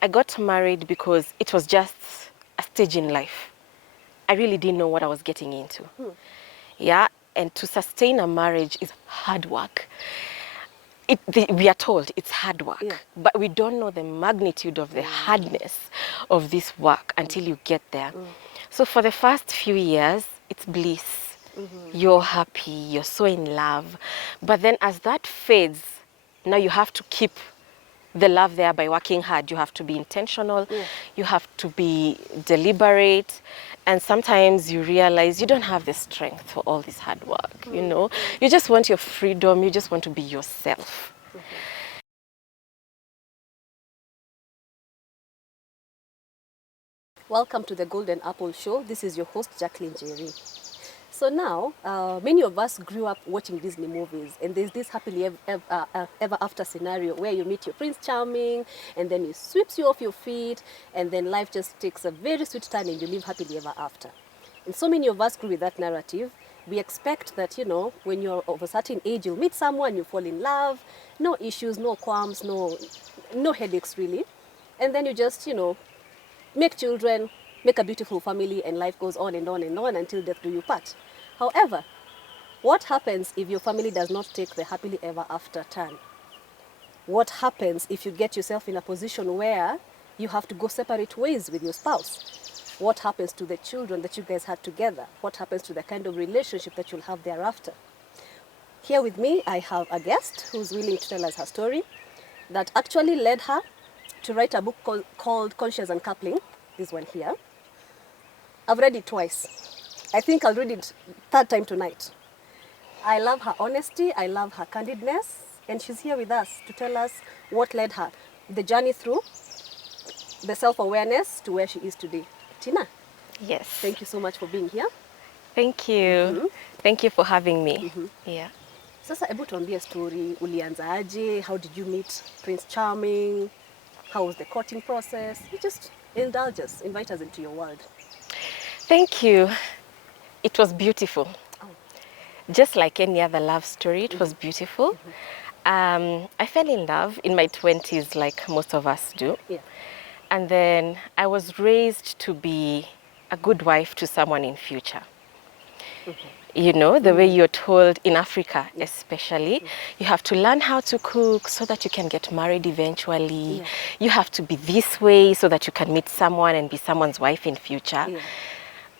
I got married because it was just a stage in life. I really didn't know what I was getting into. Yeah, and to sustain a marriage is hard work. We are told it's hard work, but we don't know the magnitude of the hardness of this work until you get there. So for the first few years, it's bliss. You're happy, you're so in love. But then as that fades, now you have to keep the love there by working hard. You have to be intentional, you have to be deliberate, and sometimes you realize you don't have the strength for all this hard work, you know. You just want your freedom, you just want to be yourself. Welcome to the Golden Apple Show. This is your host, Jacqueline Jerry. So now, many of us grew up watching Disney movies, and there's this happily ever after scenario where you meet your Prince Charming, and then he sweeps you off your feet, and then life just takes a very sweet turn and you live happily ever after. And so many of us grew with that narrative. We expect that, you know, when you're of a certain age, you'll meet someone, you fall in love, no issues, no qualms, no headaches really. And then you just, you know, make children, make a beautiful family, and life goes on and on and on until death do you part. However, what happens if your family does not take the happily ever after turn? What happens if you get yourself in a position where you have to go separate ways with your spouse? What happens to the children that you guys had together? What happens to the kind of relationship that you'll have thereafter? Here with me, I have a guest who's willing to tell us her story that actually led her to write a book called Conscious Uncoupling, this one here. I've read it twice. I think I'll read it third time tonight. I love her honesty, I love her candidness, and she's here with us to tell us what led her, the journey through the self-awareness to where she is today. Tina. Yes. Thank you so much for being here. Thank you. Thank you for having me. Yeah. Sasa hebu tuambie story, ulianza aje? How did you meet Prince Charming? How was the courting process? You just indulge us, invite us into your world. Thank you. It was beautiful. Just like any other love story, it was beautiful. I fell in love in my 20s like most of us do. Yeah. And then I was raised to be a good wife to someone in future. You know, the way you're told in Africa, especially, you have to learn how to cook so that you can get married eventually. You have to be this way so that you can meet someone and be someone's wife in future.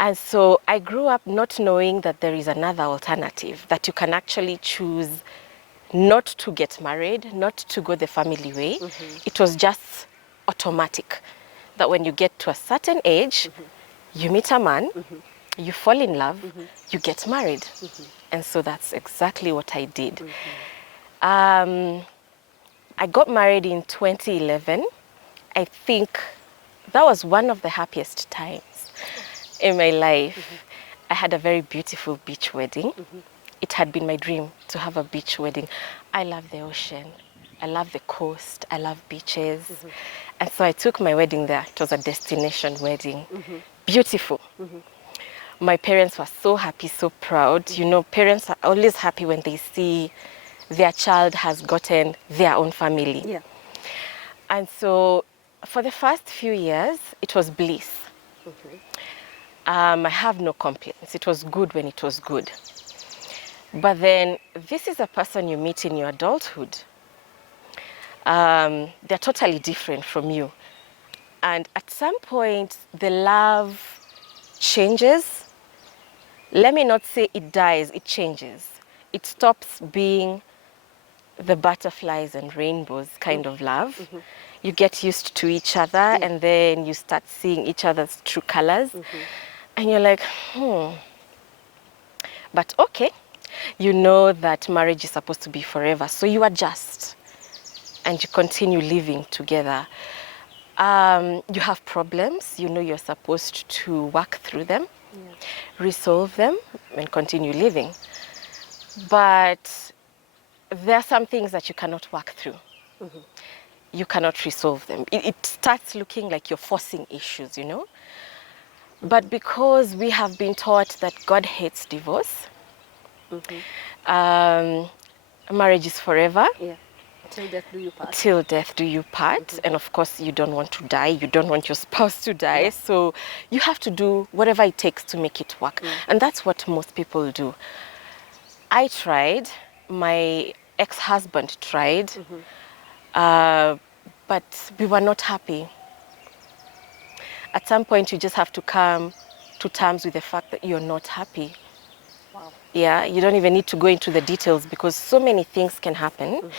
And so I grew up not knowing that there is another alternative, that you can actually choose not to get married, not to go the family way. It was just automatic that when you get to a certain age, you meet a man, you fall in love, you get married. And so that's exactly what I did. I got married in 2011. I think that was one of the happiest times in my life. I had a very beautiful beach wedding. It had been my dream to have a beach wedding. I love the ocean. I love the coast. I love beaches. And so I took my wedding there. It was a destination wedding. Beautiful. My parents were so happy, so proud. You know, parents are always happy when they see their child has gotten their own family. Yeah. And so for the first few years, it was bliss. I have no complaints. It was good when it was good. But then this is a person you meet in your adulthood. They're totally different from you. And at some point, the love changes. Let me not say it dies, it changes. It stops being the butterflies and rainbows kind of love. You get used to each other, and then you start seeing each other's true colors. And you're like, But okay, you know that marriage is supposed to be forever, so you adjust and you continue living together. You have problems, you know you're supposed to work through them, resolve them, and continue living. But there are some things that you cannot work through. You cannot resolve them. It starts looking like you're forcing issues, you know? But because we have been taught that God hates divorce, marriage is forever, Till death do you part. Till death do you part. And of course, you don't want to die. You don't want your spouse to die. Yeah. So you have to do whatever it takes to make it work. And that's what most people do. I tried. My ex-husband tried. But we were not happy. At some point, you just have to come to terms with the fact that you're not happy. Wow. Yeah, you don't even need to go into the details because so many things can happen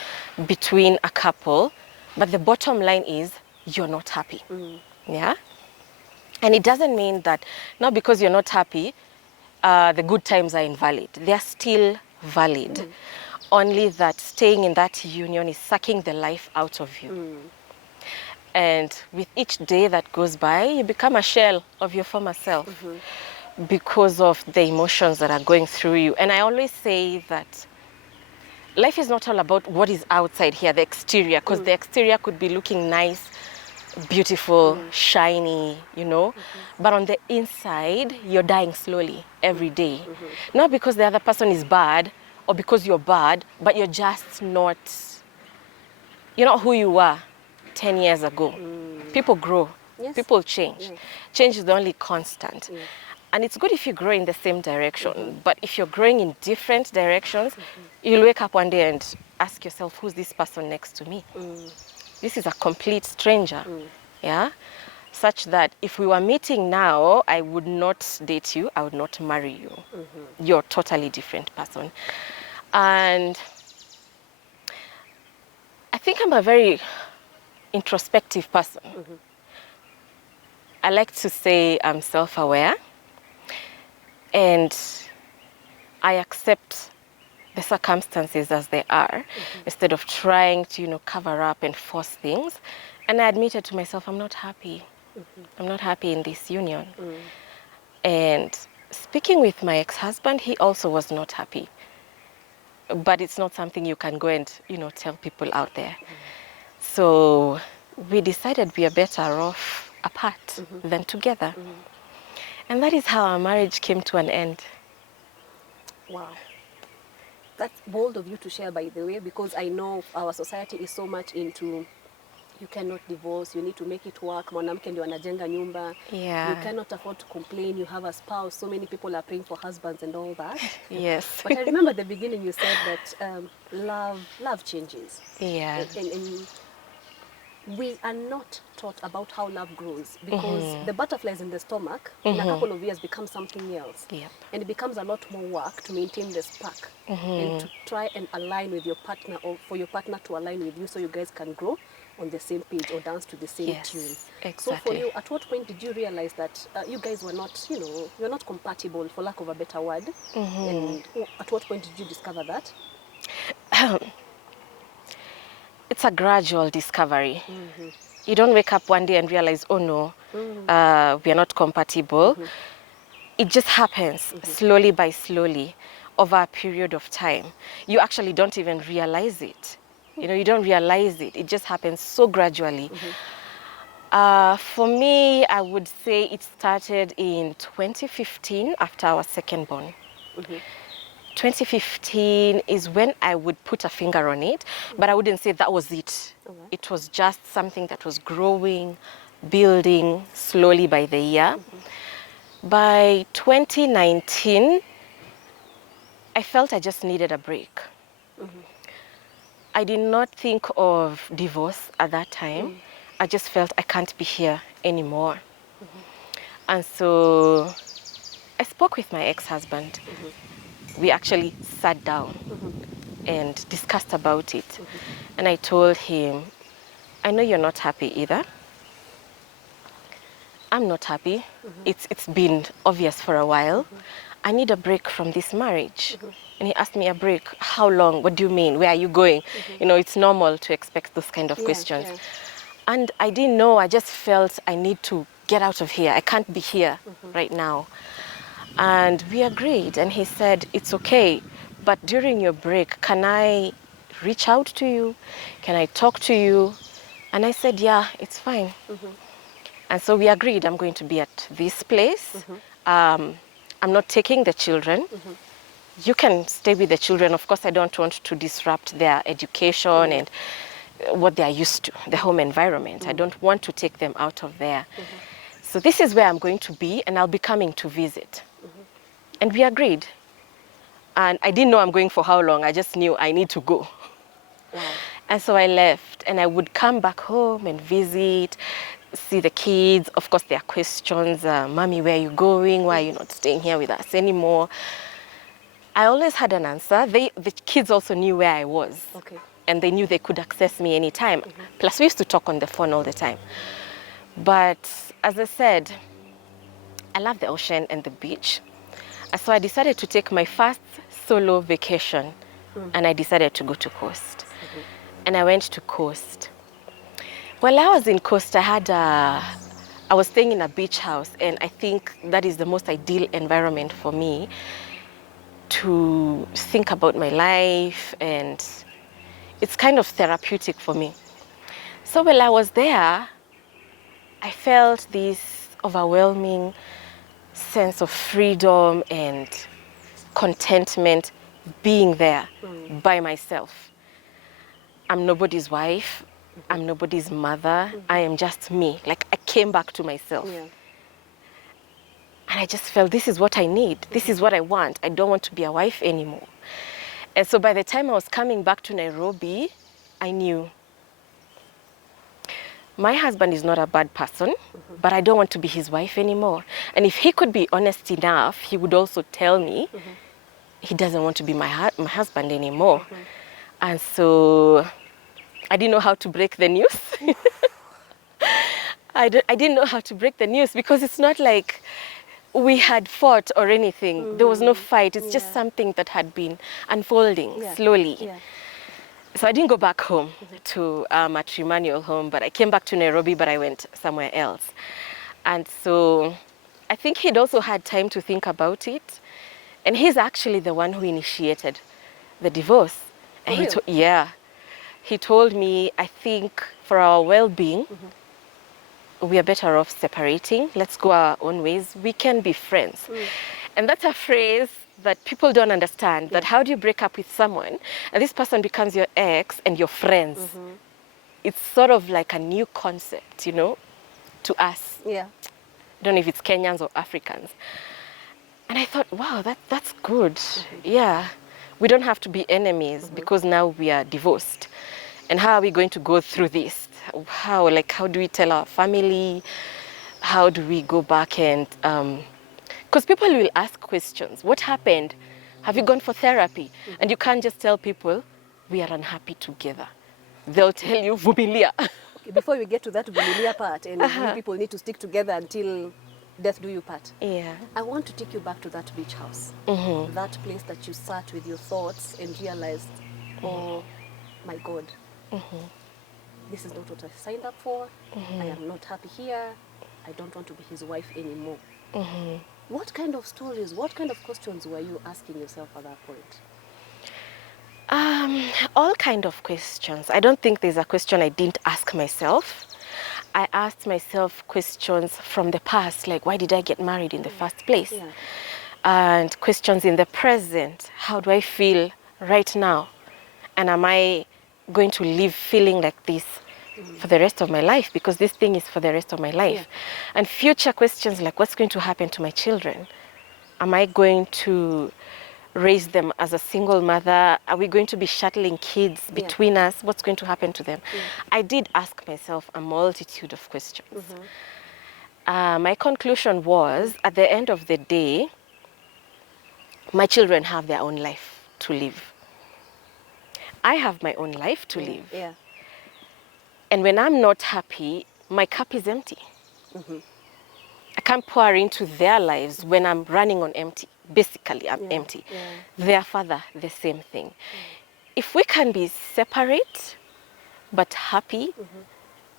between a couple, but the bottom line is you're not happy. Yeah? And it doesn't mean that now because you're not happy, the good times are invalid. They're still valid. Only that staying in that union is sucking the life out of you. And with each day that goes by, you become a shell of your former self because of the emotions that are going through you. And I always say that life is not all about what is outside here, the exterior, because the exterior could be looking nice, beautiful, shiny, you know. But on the inside, you're dying slowly every day. Not because the other person is bad or because you're bad, but you're just not, you're not who you were 10 years ago. People grow. Yes. People change. Yes. Change is the only constant. Yes. And it's good if you grow in the same direction. But if you're growing in different directions, you'll wake up one day and ask yourself, who's this person next to me? This is a complete stranger. Yeah? Such that if we were meeting now, I would not date you, I would not marry you. You're a totally different person. And I think I'm a very introspective person. I like to say I'm self-aware and I accept the circumstances as they are instead of trying to, you know, cover up and force things. And I admitted to myself, I'm not happy. I'm not happy in this union. And speaking with my ex-husband, he also was not happy. But it's not something you can go and, you know, tell people out there. So we decided we are better off apart than together. And that is how our marriage came to an end. Wow. That's bold of you to share, by the way, because I know our society is so much into you cannot divorce, you need to make it work. Mwanamke ndio anajenga nyumba. Yeah. You cannot afford to complain, you have a spouse. So many people are praying for husbands and all that. Yes. But I remember at the beginning you said that love changes. Yeah. And we are not taught about how love grows because the butterflies in the stomach in a couple of years become something else. Yep. And it becomes a lot more work to maintain the spark and to try and align with your partner or for your partner to align with you so you guys can grow on the same page or dance to the same Yes, tune. exactly. So for you, at what point did you realize that you guys were not, you know, you're not compatible, for lack of a better word? And at what point did you discover that? It's a gradual discovery. You don't wake up one day and realize, oh no, we are not compatible. It just happens slowly by slowly over a period of time. You actually don't even realize it. You know, you don't realize it. It just happens so gradually. For me, I would say it started in 2015 after our second born. 2015 is when I would put a finger on it, but I wouldn't say that was it. Alright. It was just something that was growing, building slowly by the year. By 2019, I felt I just needed a break. I did not think of divorce at that time. I just felt I can't be here anymore. And so I spoke with my ex-husband. We actually sat down and discussed about it. And I told him, I know you're not happy either. I'm not happy. It's been obvious for a while. I need a break from this marriage. And he asked me, a break? How long? What do you mean? Where are you going? You know, it's normal to expect those kind of questions. Yeah. And I didn't know. I just felt I need to get out of here. I can't be here right now. And we agreed. And he said, it's okay. But during your break, can I reach out to you? Can I talk to you? And I said, yeah, it's fine. And so we agreed I'm going to be at this place. I'm not taking the children. you can stay with the children. Of course, I don't want to disrupt their education and what they are used to, the home environment. I don't want to take them out of there. So this is where I'm going to be, and I'll be coming to visit. And we agreed. And I didn't know I'm going for how long. I just knew I need to go. Wow. And so I left, and I would come back home and visit, see the kids. Of course, there are questions. Mommy, where are you going? Why are you not staying here with us anymore? I always had an answer. The kids also knew where I was. Okay. And they knew they could access me anytime. Plus, we used to talk on the phone all the time. But as I said, I love the ocean and the beach. So I decided to take my first solo vacation, and I decided to go to Coast. And I went to Coast. While I was in Coast, I was staying in a beach house, and I think that is the most ideal environment for me to think about my life, and it's kind of therapeutic for me. So while I was there, I felt this overwhelming sense of freedom and contentment being there by myself. I'm nobody's wife. I'm nobody's mother. I am just me. Like, I came back to myself. Yeah. And I just felt this is what I need. This is what I want. I don't want to be a wife anymore. And so by the time I was coming back to Nairobi, I knew my husband is not a bad person, but I don't want to be his wife anymore. And if he could be honest enough, he would also tell me he doesn't want to be my husband anymore. And so I didn't know how to break the news. I didn't know how to break the news, because it's not like we had fought or anything. There was no fight. It's just something that had been unfolding slowly. Yeah. So I didn't go back home to our matrimonial home, but I came back to Nairobi, but I went somewhere else. And so I think he'd also had time to think about it. And he's actually the one who initiated the divorce. And he told me, I think for our well-being, we are better off separating. Let's go our own ways. We can be friends. And that's a phrase that people don't understand, that how do you break up with someone and this person becomes your ex and you're friends? It's sort of like a new concept, you know, to us. Yeah. I don't know if it's Kenyans or Africans. And I thought, wow, that's good. Yeah, we don't have to be enemies because now we are divorced. And how are we going to go through this? How do we tell our family? How do we go back and... Because people will ask questions. What happened? Have you gone for therapy? And you can't just tell people, we are unhappy together. They'll tell you, vumilia. Okay, before we get to that vumilia part, and you people need to stick together until death do you part. Yeah. I want to take you back to that beach house. That place that you sat with your thoughts and realized, oh my God, this is not what I signed up for. I am not happy here. I don't want to be his wife anymore. What kind of stories, what kind of questions were you asking yourself at that point? All kind of questions. I don't think there's a question I didn't ask myself. I asked myself questions from the past, like why did I get married in the first place? Yeah. And questions in the present. How do I feel right now? And am I going to live feeling like this for the rest of my life? Because this thing is for the rest of my life. Yeah. And future questions like what's going to happen to my children? Am I going to raise them as a single mother? Are we going to be shuttling kids between us? What's going to happen to them? I did ask myself a multitude of questions. My conclusion was, at the end of the day, my children have their own life to live. I have my own life to live. Yeah. And when I'm not happy, my cup is empty. I can't pour into their lives when I'm running on empty. Basically, I'm empty. Their father, the same thing. If we can be separate, but happy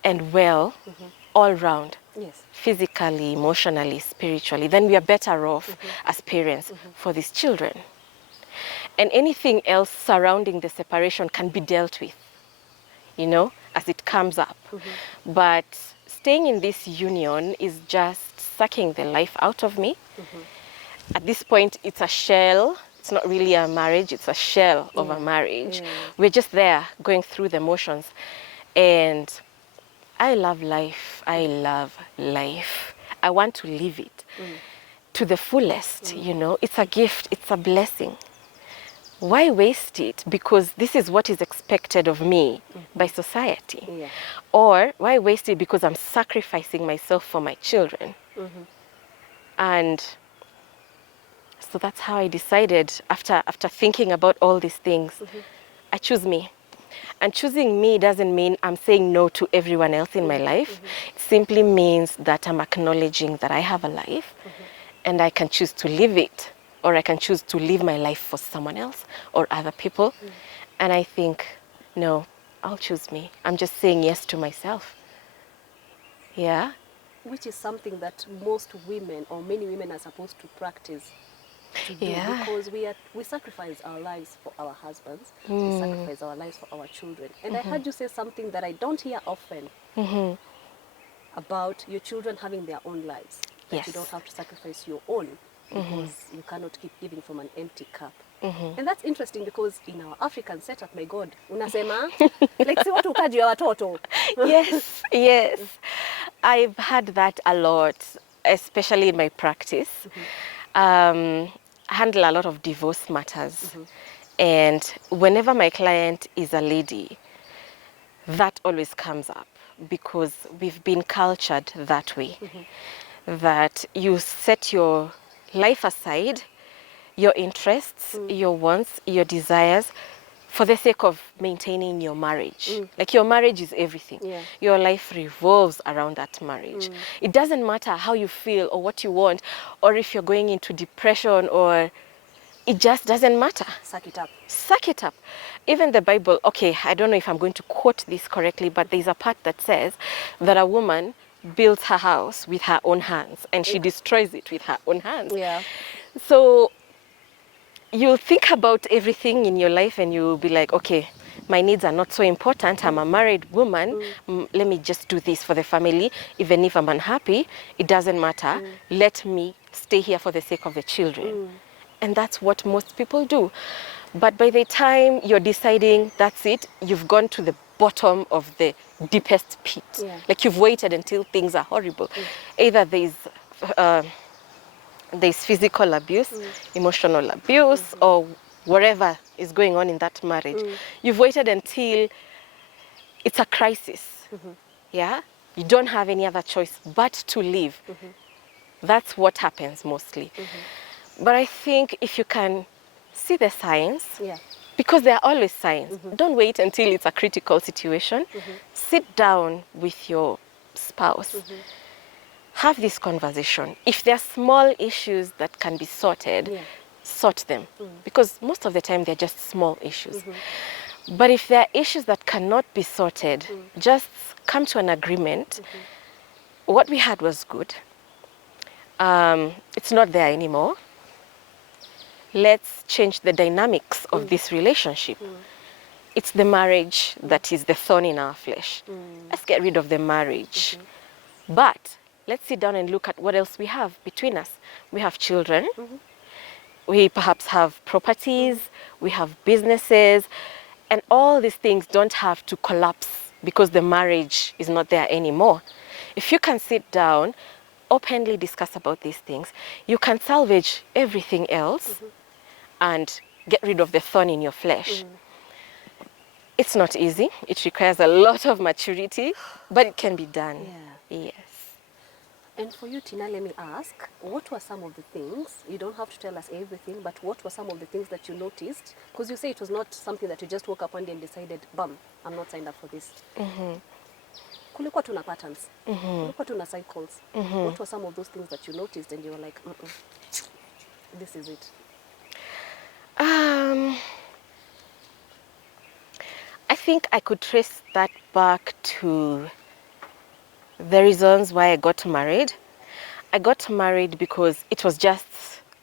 and well all round, physically, emotionally, spiritually, then we are better off as parents for these children. And anything else surrounding the separation can be dealt with, you know, as it comes up. But staying in this union is just sucking the life out of me. At this point, it's a shell it's not really a marriage, it's a shell of a marriage. We're just there going through the motions. And I love life. I love life. I want to live it to the fullest, you know. It's a gift, it's a blessing. Why waste it? Because this is what is expected of me by society. Yeah. Or why waste it because I'm sacrificing myself for my children? And so that's how I decided, after thinking about all these things, I choose me. And choosing me doesn't mean I'm saying no to everyone else in my life. It simply means that I'm acknowledging that I have a life and I can choose to live it, or I can choose to live my life for someone else or other people. And I think, no, I'll choose me. I'm just saying yes to myself. Yeah. Which is something that most women, or many women, are supposed to practice to do, Yeah. because we sacrifice our lives for our husbands, we sacrifice our lives for our children. And I heard you say something that I don't hear often, about your children having their own lives, that you Yes. don't have to sacrifice your own, because you cannot keep giving from an empty cup. And that's interesting, because in our African setup, my God, unasema like si watu ukaji ya watoto. Yes, yes. I've had that a lot, especially in my practice. I handle a lot of divorce matters. And whenever my client is a lady, that always comes up, because we've been cultured that way. That you set your life aside, your interests, your wants, your desires, for the sake of maintaining your marriage. Like, your marriage is everything. Yeah. Your life revolves around that marriage. It doesn't matter how you feel or what you want, or if you're going into depression, or it just doesn't matter. Suck it up. Suck it up. Even the Bible, okay, I don't know if I'm going to quote this correctly, but there's a part that says that a woman builds her house with her own hands and she destroys it with her own hands. Yeah. So you'll think about everything in your life and you'll be like, okay, my needs are not so important. I'm a married woman. Let me just do this for the family. Even if I'm unhappy, it doesn't matter. Let me stay here for the sake of the children. And that's what most people do. But by the time you're deciding that's it, you've gone to the bottom of the deepest pit. Yeah. Like, you've waited until things are horrible. Either there's physical abuse, emotional abuse, or whatever is going on in that marriage. You've waited until it's a crisis. Yeah? You don't have any other choice but to leave. That's what happens mostly. But I think if you can see the signs, Yeah. because there are always signs. Don't wait until it's a critical situation. Sit down with your spouse. Have this conversation. If there are small issues that can be sorted, Yeah. sort them. Because most of the time they're just small issues. But if there are issues that cannot be sorted, just come to an agreement. What we had was good. It's not there anymore. Let's change the dynamics of this relationship. It's the marriage that is the thorn in our flesh. Let's get rid of the marriage. But let's sit down and look at what else we have between us. We have children. We perhaps have properties. We have businesses. And all these things don't have to collapse because the marriage is not there anymore. If you can sit down, openly discuss about these things, you can salvage everything else and get rid of the thorn in your flesh. It's not easy. It requires a lot of maturity, but it can be done. Yeah. Yes. And for you, Tina, let me ask, what were some of the things, you don't have to tell us everything, but what were some of the things that you noticed? Because you say it was not something that you just woke up one day and decided, bam, I'm not signed up for this. Kulikuwa tuna patterns. Kulikuwa tuna cycles. What were some of those things that you noticed and you were like, this is it? I think I could trace that back to the reasons why I got married. I got married because it was just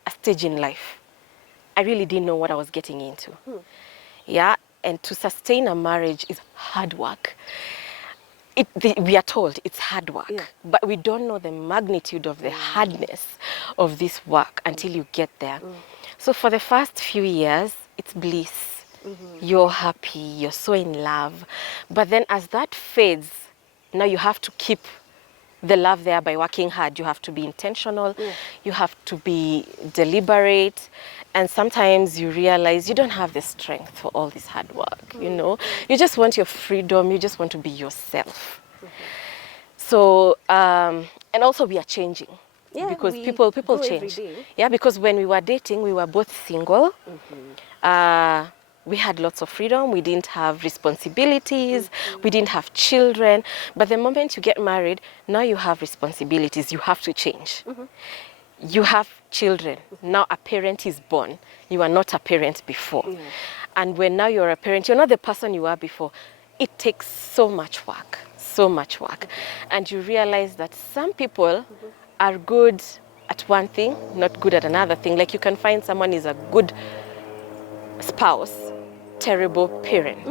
a stage in life. I really didn't know what I was getting into. Yeah, and to sustain a marriage is hard work. We are told it's hard work, but we don't know the magnitude of the hardness of this work until you get there. So for the first few years, it's bliss. You're happy, you're so in love. But then as that fades, now you have to keep the love there by working hard. You have to be intentional, you have to be deliberate, and sometimes you realize you don't have the strength for all this hard work, you know. You just want your freedom, you just want to be yourself. So, and also we are changing. Yeah, Because we people grow every change. day. Yeah, because when we were dating, we were both single. We had lots of freedom. We didn't have responsibilities. We didn't have children. But the moment you get married, now you have responsibilities. You have to change. You have children. Now a parent is born. You are not a parent before. And when now you're a parent, you're not the person you were before. It takes so much work, so much work. And you realize that some people are good at one thing, not good at another thing. Like you can find someone is a good spouse, terrible parent.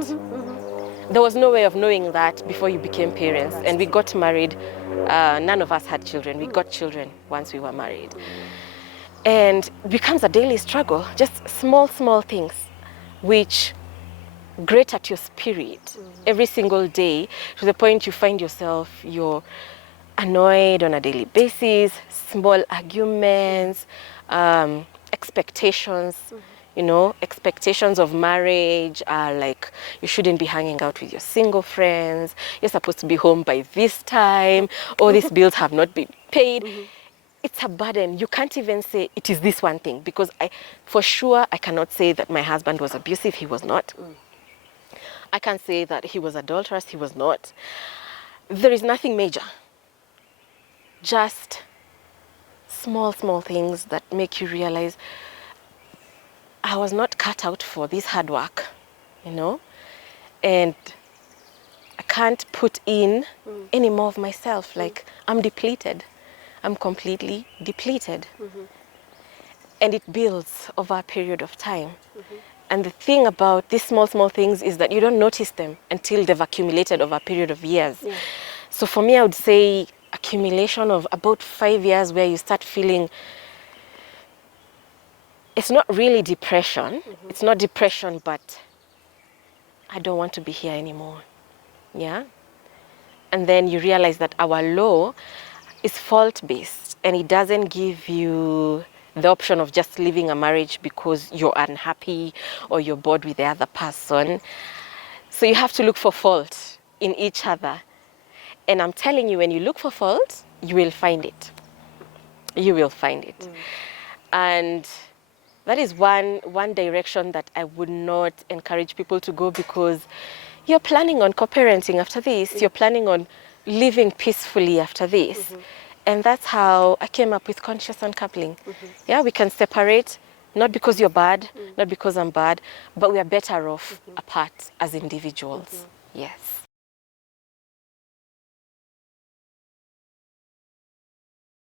There was no way of knowing that before you became parents. And we got married. None of us had children. We got children once we were married. And it becomes a daily struggle, just small, small things, which grate at your spirit every single day to the point you find yourself, you're annoyed on a daily basis, small arguments, expectations. You know, expectations of marriage are like, you shouldn't be hanging out with your single friends, you're supposed to be home by this time, all these bills have not been paid. It's a burden. You can't even say it is this one thing, because for sure, I cannot say that my husband was abusive. He was not. I can't say that he was adulterous. He was not. There is nothing major. Just small, small things that make you realize I was not cut out for this hard work, you know, and I can't put in any more of myself. Like, I'm depleted. I'm completely depleted. And it builds over a period of time. And the thing about these small, small things is that you don't notice them until they've accumulated over a period of years. So for me, I would say accumulation of about 5 years where you start feeling, it's not really depression. It's not depression, but I don't want to be here anymore. Yeah? And then you realize that our law is fault-based, and it doesn't give you the option of just leaving a marriage because you're unhappy or you're bored with the other person. So you have to look for fault in each other. And I'm telling you, when you look for fault, you will find it. You will find it. And that is one direction that I would not encourage people to go, because you're planning on co-parenting after this. You're planning on living peacefully after this. And that's how I came up with conscious uncoupling. Yeah, we can separate, not because you're bad, not because I'm bad, but we are better off apart as individuals. Yes.